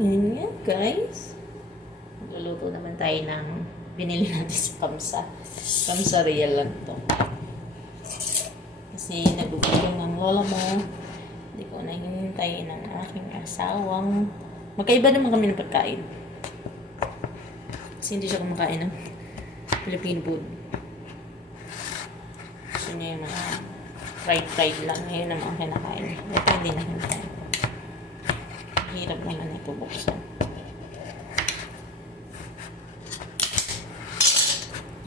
Yun nga, guys. Magluluto naman tayo ng binili natin sa Kamsa. Kamsa Real lang to. Kasi nagugulang ng lola mo. Hindi ko na hinintay ng aking asawang. Magkaiba naman kami ng pagkain. Kasi hindi siya kumakain ng Filipino food. Gusto niya yung mga fried lang. Ngayon ang mga kinakain. Ito hindi na kinakain. Hirap naman ito buksan.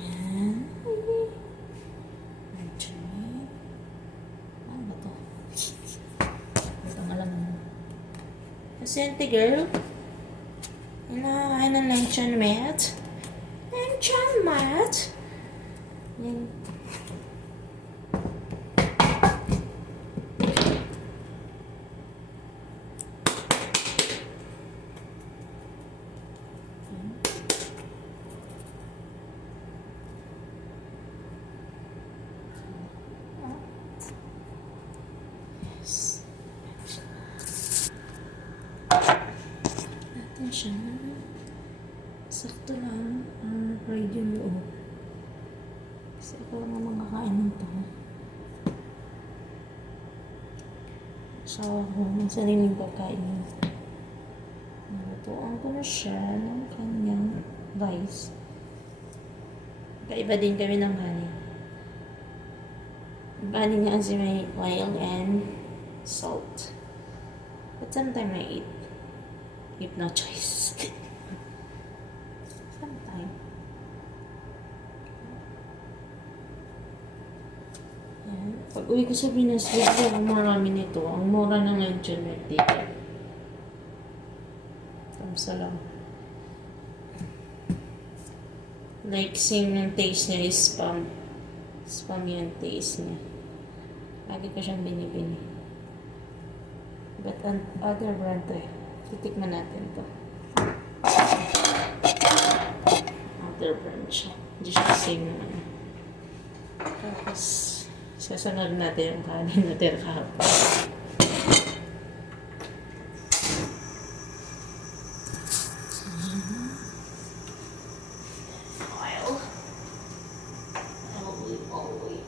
Yan. Ano ba ito? Ito nga lang. Asente girl. Hinakain ng luncheon meat. Luncheon meat. Yan. Natin siya. Sakto lang. Fried yung loob. Kasi ako lang ang mga kain nito. So, ang sariling pagkain mo. Nalutuan ko na siya ng kanyang rice. Kaiba din kami ng honey. Honey nga kasi may oil and salt. But sometimes I eat. If no choice. Sometimes. Yan. Pag uwi ko sa Pinas, gusto ko marami nito. Ang mura ng luncheon meat dito. Kamsa lang. Like, same yung taste niya is spam. Spam yung taste niya. Lagi ko siyang binibini. But other brand to eh. Titikman natin to. Other brand siya. Hindi siya same naman. Tapos, sasanod natin yung kanin na tira kahapon. Oil.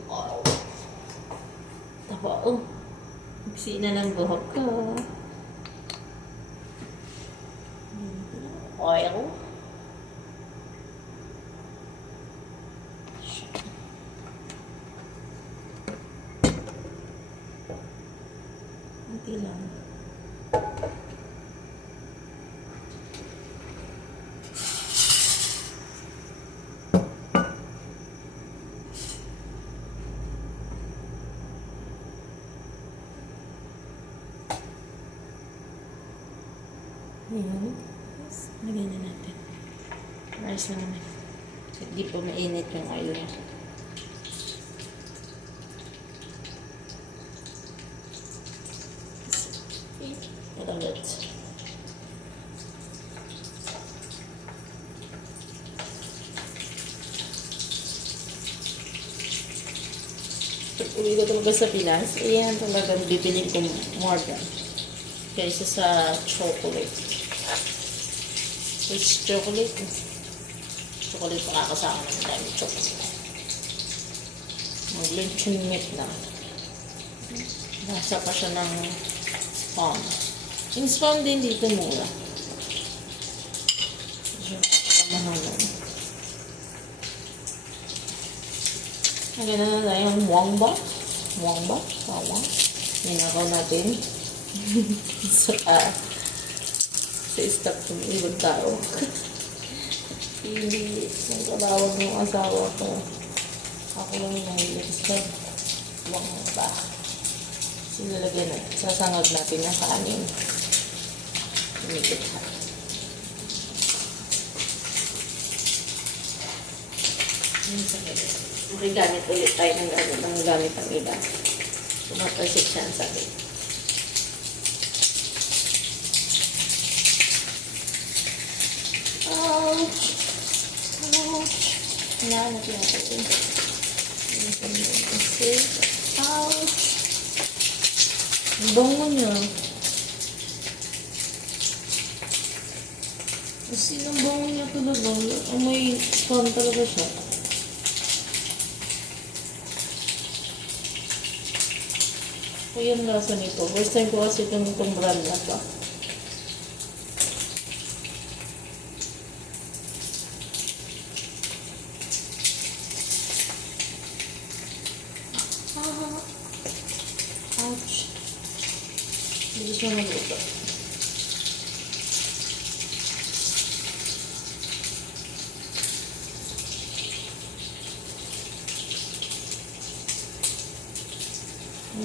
Oil. Taba, Iksi na ng buhok ko. Oil. Kunti lang. Ayan. Lagyan na natin. Rice na naman. Hindi pa mainit yung oil niya. Ito ulit. Pag uwi ko talaga sa Pinas, ayan talaga bibili ko more than kaysa sa chocolate. Which chocolate? Chocolate pa kakasama naman tayo ng chocolate. Mag-luncheon meat na. Nasa pa siya ng spam. Yung spam din dito mura. Kamahalan. Lagyan na tayo yung wangba. Wangba? Wangba? Ninakaw natin. Sa stock ng ibang tao. Hindi. Nagkatawag ng asawa ko. Ako lang yung nahilig sa wangba. Silalagyan na. Sasangag natin yung kanin. Umikit ha. Makigamit ulit tayo ng gamit ang iba. Tumatalsik siya ang sabi. Ouch! Ouch! Hinahanap natin. Ouch! Ang bango niya. Kasi nang bango niya talaga, amoy spam talaga siya. So, yung lasa nito. First time ko kasi itong brand na to. Ouch. Hindi siya magluto.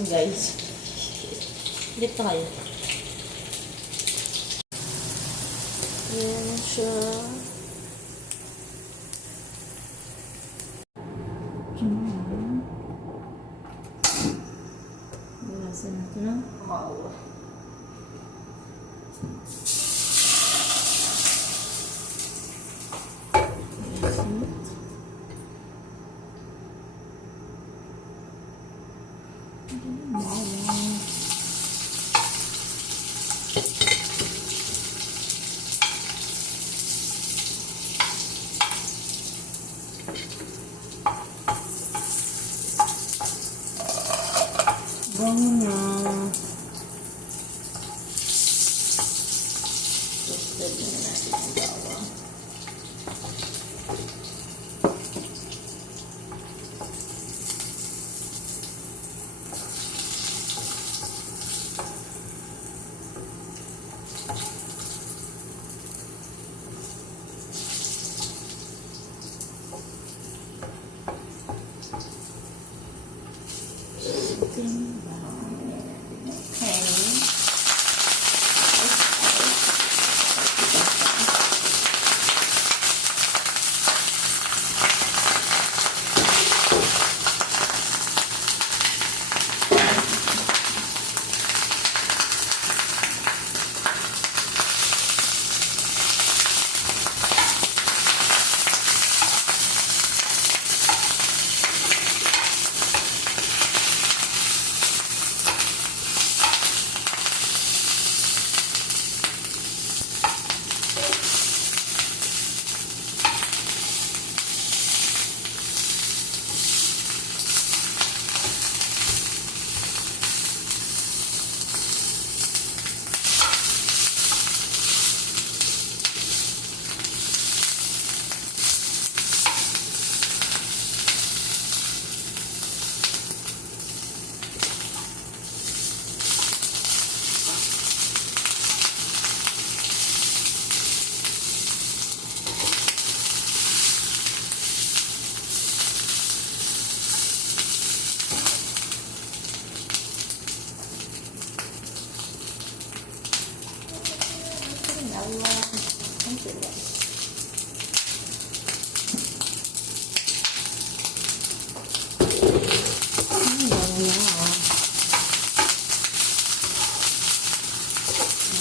Guys. Ulit tayo. Ayan siya. Lasa natin ng kawa. Bango na. Toasted na natin ang bawang.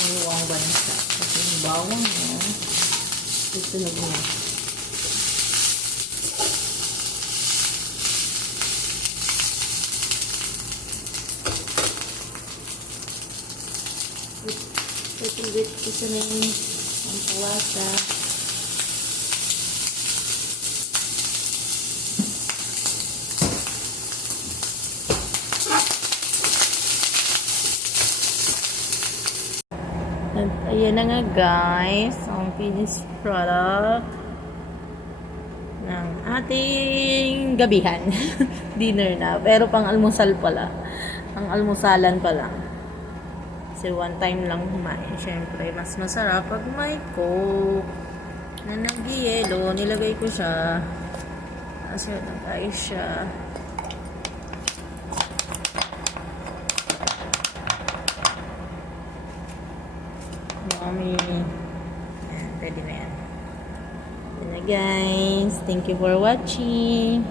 Maluwang bansa. Kasi yung bawang niya, susunog niya. Little-bit isa na yung ang pawasa. At ayan na nga guys, ang finished product ng ating gabihan. Dinner na. Pero pang almusal pala. Ang almusalan pa lang. Kasi one time lang kumain. Siyempre, mas masarap pag may coke na nag-yelo. Nilagay ko siya. Kasi nagay siya. Mommy. Ayan, pwede na yan. Ayan na guys. Thank you for watching.